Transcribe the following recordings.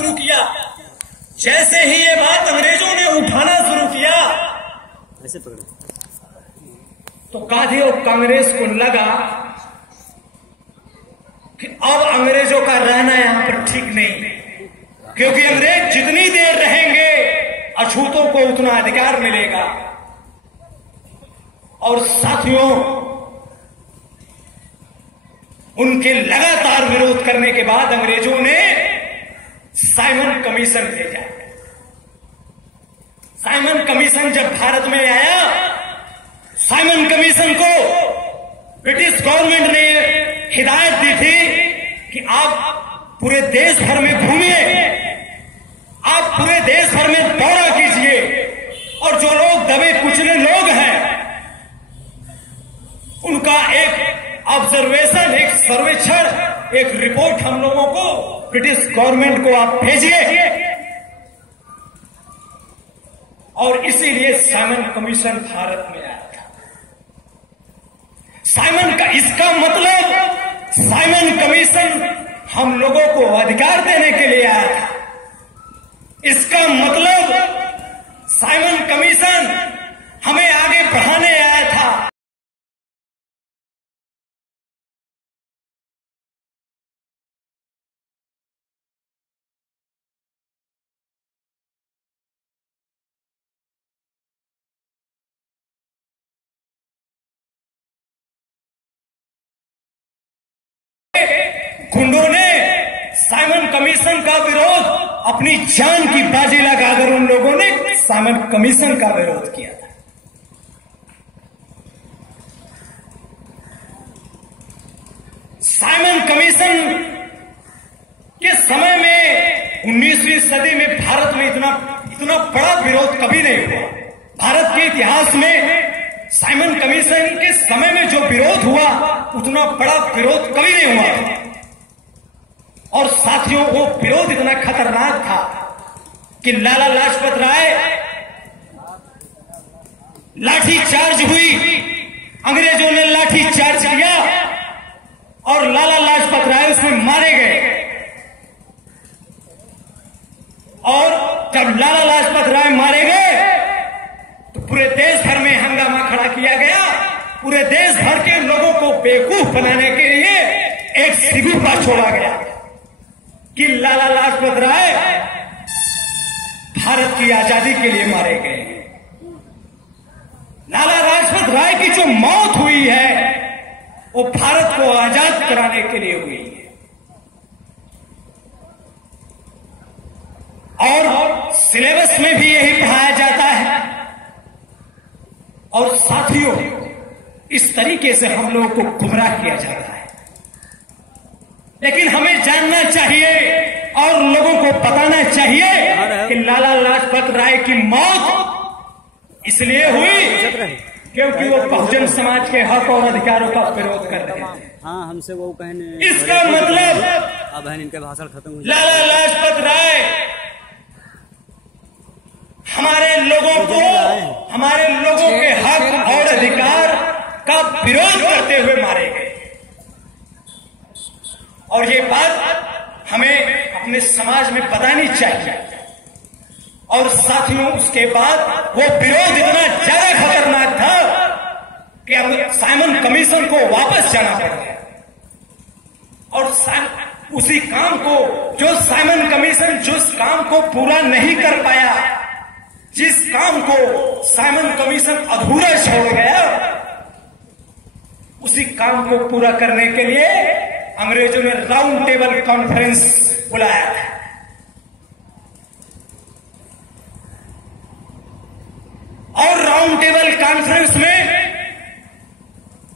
शुरू किया। जैसे ही ये बात अंग्रेजों ने उठाना शुरू किया ऐसे पकड़ो, तो गांधी और कांग्रेस को लगा कि अब अंग्रेजों का रहना यहां पर ठीक नहीं, क्योंकि अंग्रेज जितनी देर रहेंगे अछूतों को उतना अधिकार मिलेगा। और साथियों, उनके लगातार विरोध करने के बाद अंग्रेजों ने साइमन कमीशन भेजा। साइमन कमीशन जब भारत में आया, साइमन कमीशन को ब्रिटिश गवर्नमेंट ने हिदायत दी थी कि आप पूरे देश भर में घूमिए, आप पूरे देश भर में दौरा कीजिए, और जो लोग दबे कुचले लोग हैं उनका एक ऑब्जर्वेशन, एक सर्वेक्षण, एक रिपोर्ट हम लोगों को, ब्रिटिश गवर्नमेंट को आप भेजिए। और इसीलिए साइमन कमीशन भारत में आया था। साइमन का इसका मतलब, साइमन कमीशन हम लोगों को अधिकार देने के लिए आया था। इसका मतलब साइमन कमीशन हमें आगे बढ़ाने आया था। गुंडों ने साइमन कमीशन का विरोध अपनी जान की बाजी लगाकर उन लोगों ने साइमन कमीशन का विरोध किया था। साइमन कमीशन के समय में 19वीं सदी में भारत में इतना बड़ा विरोध कभी नहीं हुआ। भारत के इतिहास में साइमन कमीशन के समय में जो विरोध हुआ उतना बड़ा विरोध कभी नहीं हुआ। और साथियों, वो विरोध इतना खतरनाक था कि लाला लाजपत राय लाठी चार्ज हुई, अंग्रेजों ने लाठी चार्ज किया और लाला लाजपत राय उसमें मारे गए। और जब लाला लाजपत राय मारे गए तो पूरे देश भर में हंगामा खड़ा किया गया। पूरे देश भर के लोगों को बेवकूफ बनाने के लिए एक सिगुफा छोड़ा गया कि लाला लाजपत राय भारत की आजादी के लिए मारे गए। लाला लाजपत राय की जो मौत हुई है वो भारत को आजाद कराने के लिए हुई है। और सिलेबस में भी यही पढ़ाया जाता है। और साथियों, इस तरीके से हम लोगों को गुमराह किया जाता है। लेकिन हमें जानना चाहिए और लोगों को बताना चाहिए कि लाला लाजपत राय की मौत इसलिए हुई क्योंकि वो बहुजन समाज के हक और अधिकारों का विरोध कर रहे थे। हाँ, हमसे वो कहने, इसका मतलब अब बहन इनके भाषण खत्म हो। लाला लाजपत राय हमारे लोगों के हक और अधिकार का विरोध करते हुए मारे गए। और ये बात हमें अपने समाज में बतानी चाहिए। और साथियों, उसके बाद वो विरोध इतना ज्यादा खतरनाक था कि साइमन कमीशन को वापस जाना पड़ गया। और उसी काम को, जो साइमन कमीशन जिस काम को पूरा नहीं कर पाया, जिस काम को साइमन कमीशन अधूरा छोड़ गया, उसी काम को पूरा करने के लिए अंग्रेजों ने राउंड टेबल कॉन्फ्रेंस बुलाया था। और राउंड टेबल कॉन्फ्रेंस में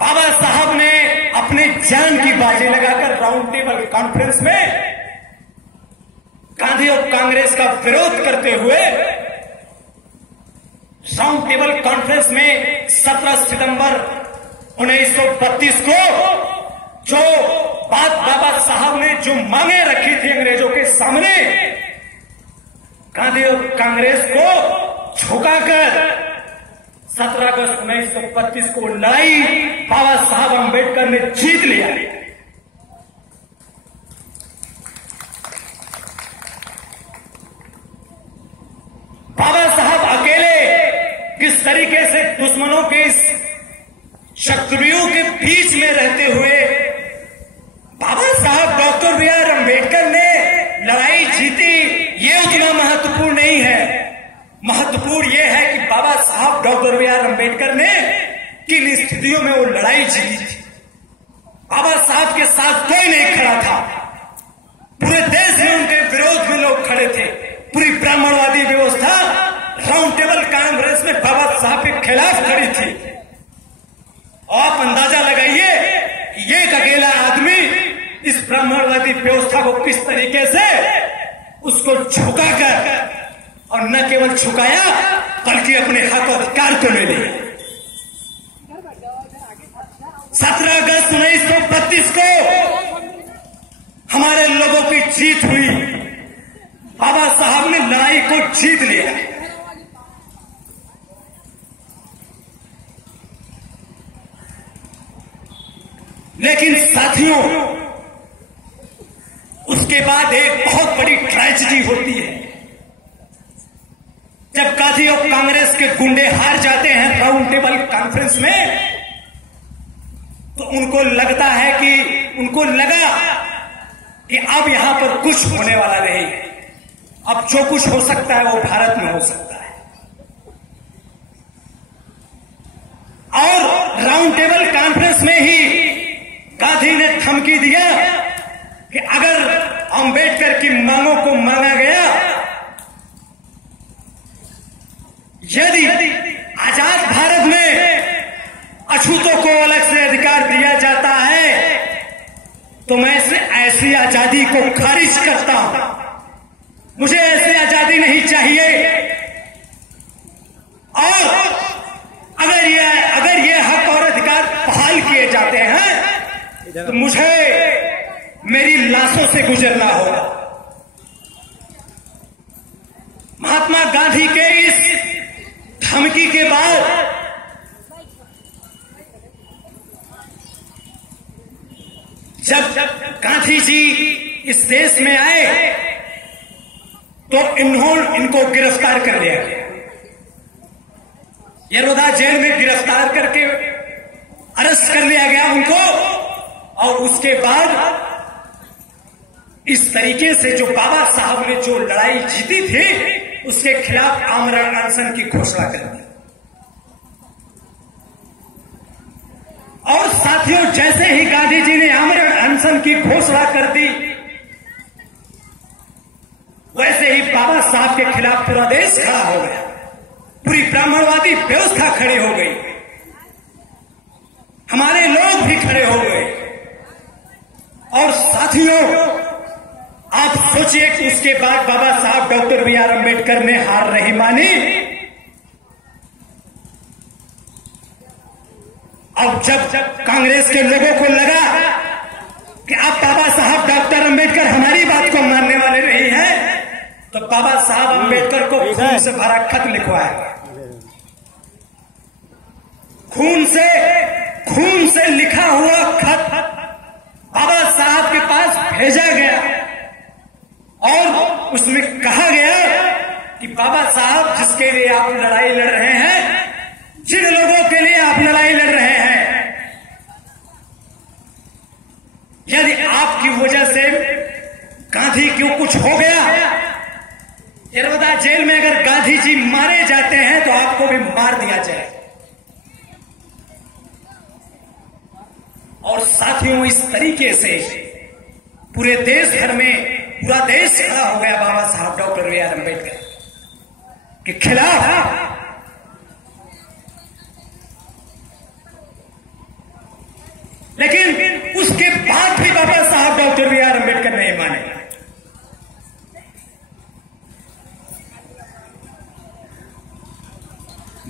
बाबा साहब ने अपनी जान की बाजी लगाकर राउंड टेबल कॉन्फ्रेंस में गांधी और कांग्रेस का विरोध करते हुए राउंड टेबल कॉन्फ्रेंस में 17 सितंबर 1932 को जो बात बाबा साहब ने जो मांगे रखी थी अंग्रेजों के सामने, गांधी और कांग्रेस को झुकाकर 17 अगस्त 1932 को लड़ाई बाबा साहब अंबेडकर ने जीत लिया। 17 तरीके से दुश्मनों के इस शत्रुओं के बीच में रहते हुए बाबा साहब डॉक्टर बी आर अम्बेडकर ने लड़ाई जीती, ये उतना महत्वपूर्ण नहीं है। महत्वपूर्ण ये है कि बाबा साहब डॉक्टर बी आर अम्बेडकर ने किन स्थितियों में वो लड़ाई जीती थी। बाबा साहब के साथ कोई नहीं खड़ा था, पूरे देश में उनके विरोध में लोग खड़े थे। पूरी ब्राह्मणवादी व्यवस्था राउंड टेबल कांग्रेस में बाबा साहब के खिलाफ खड़ी थी। आप अंदाजा लगाइए कि एक अकेला आदमी इस ब्राह्मणवादी व्यवस्था को किस तरीके से उसको झुकाकर, और न केवल झुकाया बल्कि अपने हक अधिकार को ले लिया। 17 अगस्त 1932 को हमारे लोगों की जीत हुई। बाबा साहब ने लड़ाई को जीत लिया। लेकिन साथियों, उसके बाद एक बहुत बड़ी ट्रेजेडी होती है। जब गांधी और कांग्रेस के गुंडे हार जाते हैं राउंड टेबल कॉन्फ्रेंस में, तो उनको लगता है कि उनको लगा कि अब यहां पर कुछ होने वाला नहीं है। अब जो कुछ हो सकता है वो भारत में हो सकता है। और राउंड टेबल कॉन्फ्रेंस में ही गांधी ने धमकी दिया कि अगर अंबेडकर की मांगों को माना गया, यदि आजाद भारत में अछूतों को अलग से अधिकार दिया जाता है, तो मैं ऐसी आजादी को खारिज करता हूं। मुझे ऐसी आजादी नहीं चाहिए। और अगर ये हक और अधिकार बहाल किए जाते हैं तो मुझे मेरी लाशों से गुजरना होगा। महात्मा गांधी के इस धमकी के बाद जब गांधी जी इस देश में आए तो इनको गिरफ्तार कर लिया गया। यरोदा जेल में गिरफ्तार करके अरेस्ट कर लिया गया उनको। और उसके बाद इस तरीके से जो बाबा साहब ने जो लड़ाई जीती थी, उसके खिलाफ आमरण अनशन की घोषणा कर दी। और साथियों, जैसे ही गांधी जी ने आमरण अनशन की घोषणा कर दी, वैसे ही बाबा साहब के खिलाफ पूरा देश खड़ा हो गया। पूरी ब्राह्मणवादी व्यवस्था खड़ी हो गई, हमारे लोग भी खड़े हो गए। और साथियों, आप सोचिए कि उसके बाद बाबा साहब डॉक्टर बी आर अम्बेडकर ने हार नहीं मानी। अब जब कांग्रेस के लोगों को लगा कि अब बाबा साहब डॉक्टर अम्बेडकर हमारी बात को मानने वाले नहीं हैं, तो बाबा साहब अम्बेडकर को खून से भरा खत लिखवाया। खून से लिखा हुआ खत बाबा साहब के पास भेजा गया। और उसमें कहा गया कि बाबा साहब, जिसके लिए आप लड़ाई लड़ रहे हैं, जिन लोगों के लिए आप लड़ाई लड़ रहे हैं, यदि आपकी वजह से गांधी को कुछ हो गया, यरोदा जेल में अगर गांधी जी मारे जाते हैं तो आपको भी मार दिया जाए। और साथियों, इस तरीके से पूरे देश भर में पूरा देश खड़ा हो गया बाबा साहब डॉक्टर बी आर अम्बेडकर के खिलाफ। लेकिन उसके बाद भी बाबा साहब डॉक्टर बी आर अम्बेडकर नहीं माने।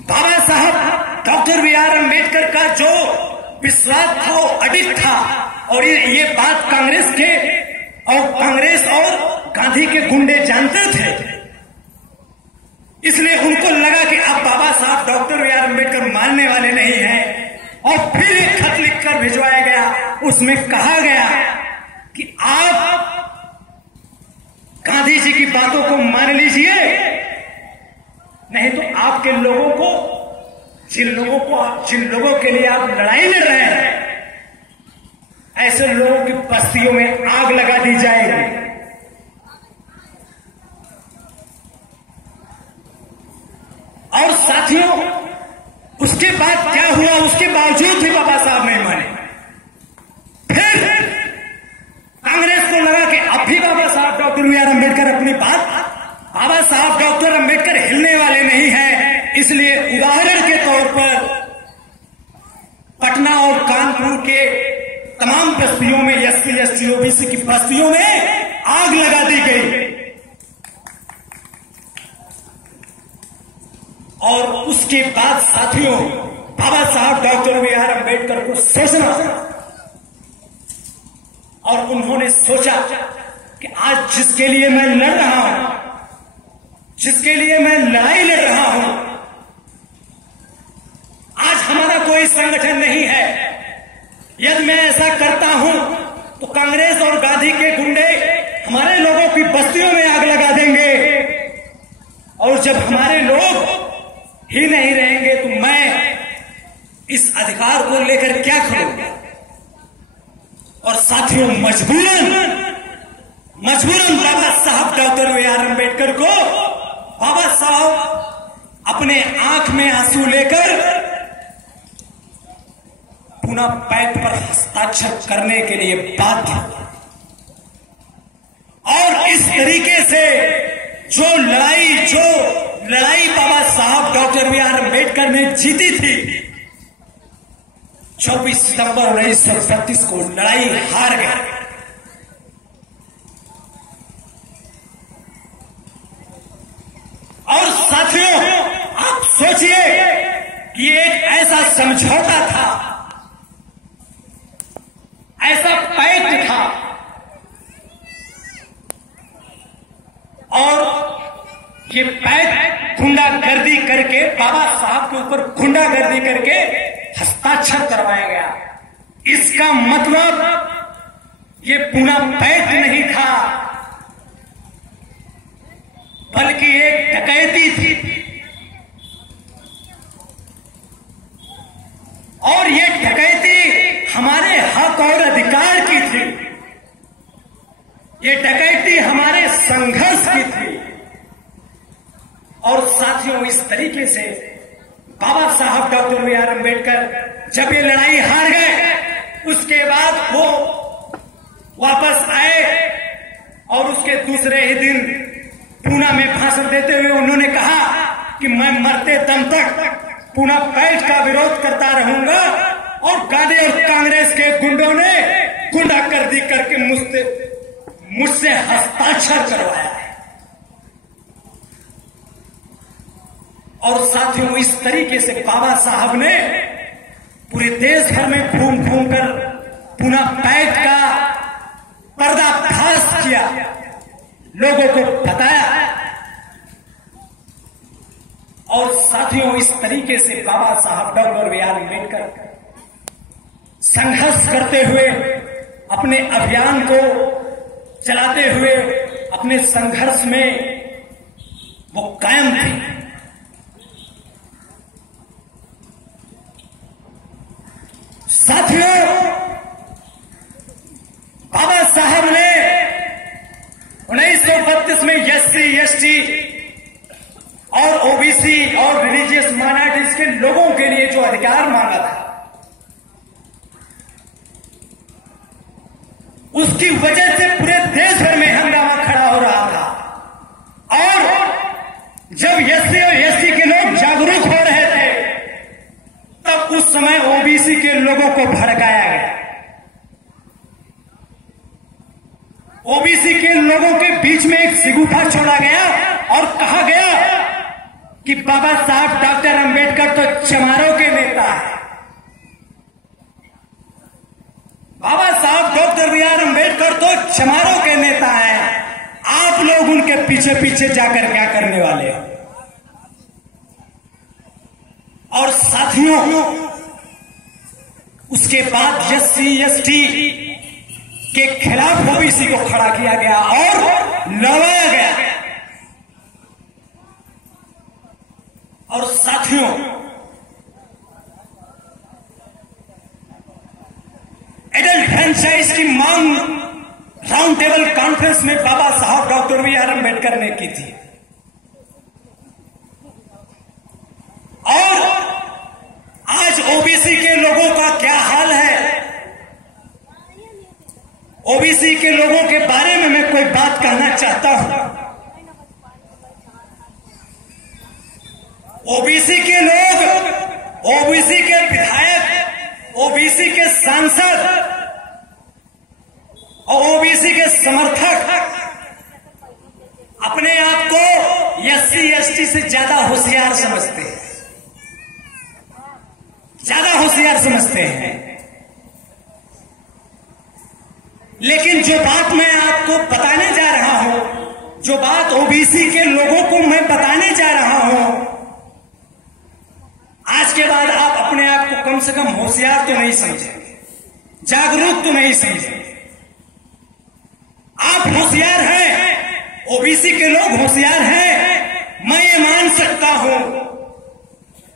बाबा साहब डॉक्टर बी आर अम्बेडकर का जो विश्वास था वो अडिग था। और ये बात कांग्रेस और गांधी के गुंडे जानते थे। इसलिए उनको लगा कि अब बाबा साहब डॉक्टर बी आर अम्बेडकर मानने वाले नहीं हैं। और फिर एक खत लिखकर भिजवाया गया, उसमें कहा गया कि आप गांधी जी की बातों को मान लीजिए, नहीं तो आपके लोगों को जिन लोगों के लिए आप लड़ाई लड़ रहे हैं, ऐसे लोगों की बस्तियों में आग लगा दी जाएगी। और साथियों, उसके बाद क्या हुआ, उसके बावजूद भी बाबा साहब नहीं माने। फिर कांग्रेस को लगा कि अब भी बाबा साहब डॉक्टर बी आर अम्बेडकर अपनी बात, बाबा साहब डॉक्टर अम्बेडकर हिलने वाले नहीं हैं, इसलिए उदाहरण के तौर पर पटना और कानपुर के तमाम बस्तियों में एससी एसटी ओबीसी की बस्तियों में आग लगा दी गई। और उसके बाद साथियों, बाबा साहब डॉक्टर बी आर अम्बेडकर को सोचना, और उन्होंने सोचा कि आज जिसके लिए मैं लड़ रहा हूं, जिसके लिए मैं लड़ाई लड़ रहा हूं, आज हमारा कोई संगठन नहीं है। यदि मैं ऐसा करता हूं तो कांग्रेस और गांधी के गुंडे हमारे लोगों की बस्तियों में आग लगा देंगे, और जब हमारे लोग ही नहीं रहेंगे तो मैं इस अधिकार को लेकर क्या करूंगा। और साथियों, मजबूरन बाबा साहब डॉक्टर बी आर अम्बेडकर को, बाबा साहब अपने आंख में आंसू लेकर पुनः पैट पर हस्ताक्षर करने के लिए बाध्य। और इस तरीके से जो लड़ाई बाबा साहब डॉक्टर बी आर अम्बेडकर ने जीती थी, 24 सितंबर 1932 को लड़ाई हार गए। और साथियों, आप सोचिए कि एक ऐसा समझौता था, ऐसा पैक्ट था, और ये पैक्ट गुंडागर्दी करके, बाबा साहब के ऊपर गुंडागर्दी करके हस्ताक्षर करवाया गया। इसका मतलब ये पूरा पैक्ट नहीं था, बल्कि एक डकैती थी। और ये डकैती हमारे हक और अधिकार की थी, ये डकैती हमारे संघर्ष की थी। और साथियों, इस तरीके से बाबा साहब डॉक्टर बी आर अम्बेडकर जब ये लड़ाई हार गए, उसके बाद वो वापस आए और उसके दूसरे ही दिन पूना में भाषण देते हुए उन्होंने कहा कि मैं मरते दम तक पूना पैक्ट का विरोध करता रहूंगा, और गांधी और कांग्रेस के गुंडों ने गुंडागर्दी करके मुझसे हस्ताक्षर करवाया है। और साथियों, इस तरीके से बाबा साहब ने पूरे देश भर में घूम घूम कर पुनः पैक्ट का पर्दाफाश किया, लोगों को बताया। और साथियों, इस तरीके से बाबा साहब डॉक्टर बी आर अम्बेडकर संघर्ष करते हुए, अपने अभियान को चलाते हुए, अपने संघर्ष में वो कायम थे। साथियों, बाबा साहब ने 1932 में एससी एसटी और ओबीसी और रिलीजियस माइनॉरिटीज के लोगों के लिए जो अधिकार मांगा था, उसकी वजह से पूरे देश भर में हंगामा खड़ा हो रहा था। और जब एससी और एसटी के लोग जागरूक हो रहे थे, तब उस समय ओबीसी के लोगों को भड़काया गया। ओबीसी के लोगों के बीच में एक सिगुफा छोड़ा गया और कहा गया कि बाबा साहब डॉक्टर अम्बेडकर तो चमारों के नेता है, बाबा साहब डॉक्टर बी आर अम्बेडकर तो चमारों के नेता हैं, आप लोग उनके पीछे पीछे जाकर क्या करने वाले हो। और साथियों, उसके बाद एससी एसटी के खिलाफ ओबीसी को खड़ा किया गया और लड़ाया गया। और साथियों, फ्रेंचाइज की मांग राउंड टेबल कॉन्फ्रेंस में बाबा साहब डॉक्टर बी.आर. अम्बेडकर ने की थी। और आज ओबीसी के लोगों का क्या हाल है, ओबीसी के लोगों के बारे में मैं कोई बात कहना चाहता हूं। ओबीसी के लोग, ओबीसी के विधायक, ओबीसी के सांसद और ओबीसी के समर्थक अपने आप को एससी एसटी से ज्यादा होशियार समझते हैं, ज्यादा होशियार समझते हैं। लेकिन जो बात मैं आपको बताने जा रहा हूं, जो बात ओबीसी के लोगों को मैं बताने जा रहा हूं, आज के बाद आप अपने आप को कम से कम होशियार तो नहीं समझेंगे, जागरूक तो नहीं समझेंगे। आप होशियार हैं, ओबीसी के लोग होशियार हैं, मैं ये मान सकता हूं,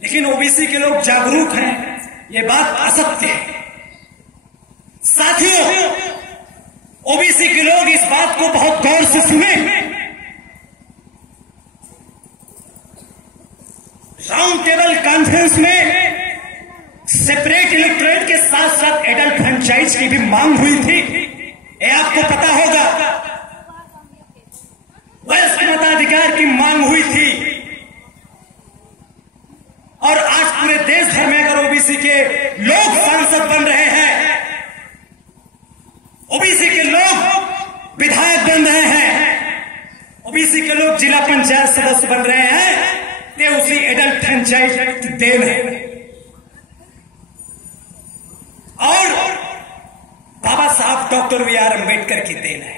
लेकिन ओबीसी के लोग जागरूक हैं, ये बात असत्य है। साथियों, ओबीसी के लोग इस बात को बहुत गौर से सुने। राउंड टेबल कॉन्फ्रेंस में सेपरेट इलेक्टोरेट के साथ साथ एडल्ट फ्रेंचाइज की भी मांग हुई थी, ये आपको पता होगा। वयस्क मताधिकार की मांग हुई थी। और आज पूरे देश भर में अगर ओबीसी के लोग सांसद बन रहे हैं, ओबीसी के लोग विधायक बन रहे हैं, ओबीसी के लोग जिला पंचायत सदस्य बन रहे हैं, ये उसी एडल्ट फ्रेंचाइज की देन है और बाबा साहब डॉक्टर बी.आर. अम्बेडकर की देन है।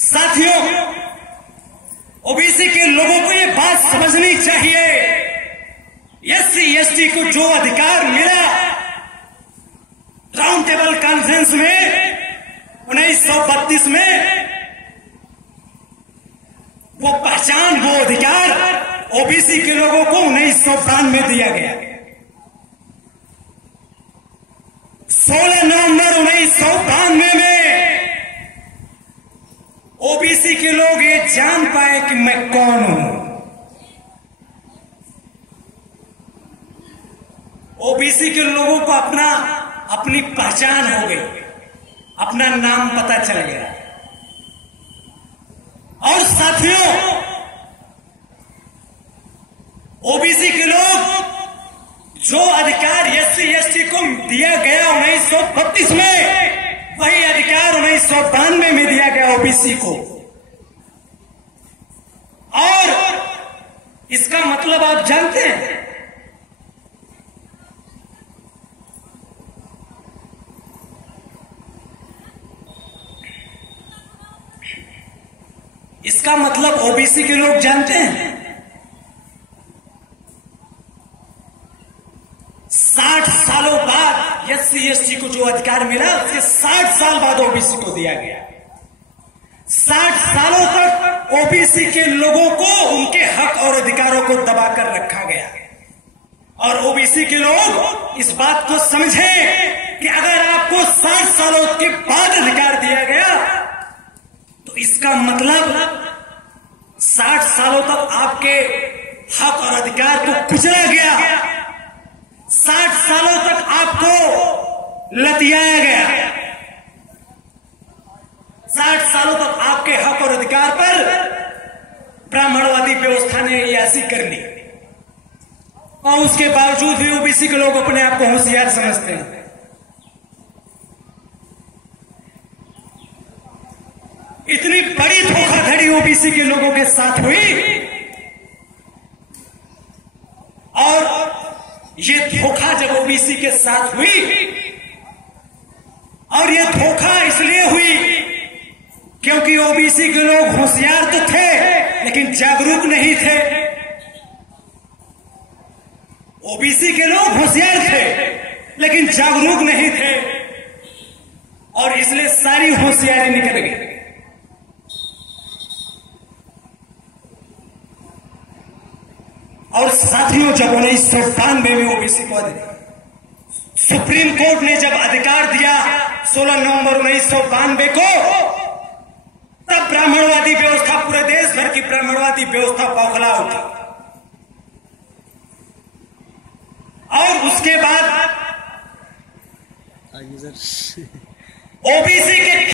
साथियों, ओबीसी के लोगों को यह बात समझनी चाहिए, एससी एसटी को जो अधिकार मिला राउंड टेबल कॉन्फ्रेंस में 1932 में, वो पहचान, वो अधिकार ओबीसी के लोगों को 1992 में दिया गया। 16 नवंबर 1992 में ओबीसी के लोग ये जान पाए कि मैं कौन हूं। ओबीसी के लोगों को अपनी पहचान हो गई, अपना नाम पता चल गया। और साथियों, ओबीसी के लोग जो अधिकार एससी एसटी को दिया गया 1932 में, वही अधिकार 1992 में दिया गया ओबीसी को। और इसका मतलब आप जानते हैं, इसका मतलब ओबीसी के लोग जानते हैं 60 सालों बाद एससी एसटी को जो अधिकार मिला, उसके 60 साल बाद ओबीसी को दिया गया। 60 सालों तक ओबीसी के लोगों को उनके हक और अधिकारों को दबाकर रखा गया। और ओबीसी के लोग इस बात को समझें कि अगर आपको 60 सालों के बाद अधिकार दिया गया, तो इसका मतलब 60 सालों तक आपके हक और अधिकार को कुचला गया, 60 सालों तक आपको लतियाया गया, 60 सालों तक आपके हक और अधिकार पर ब्राह्मणवादी व्यवस्था ने अय्याशी कर ली। और उसके बावजूद भी ओबीसी के लोग अपने आप को होशियार समझते हैं। इतनी बड़ी धोखाधड़ी ओबीसी के लोगों के साथ हुई, और ये धोखा जब ओबीसी के साथ हुई, और ये धोखा इसलिए हुई क्योंकि ओबीसी के लोग होशियार तो थे लेकिन जागरूक नहीं थे। ओबीसी के लोग होशियार थे लेकिन जागरूक नहीं थे, और इसलिए सारी होशियारी निकल गई। और साथियों, जब 1992 में ओबीसी को सुप्रीम कोर्ट ने जब अधिकार दिया 16 नवंबर 1992 को, तब ब्राह्मणवादी व्यवस्था, पूरे देश भर की ब्राह्मणवादी व्यवस्था बौखला उठी। और उसके बाद आइए सर। ओबीसी के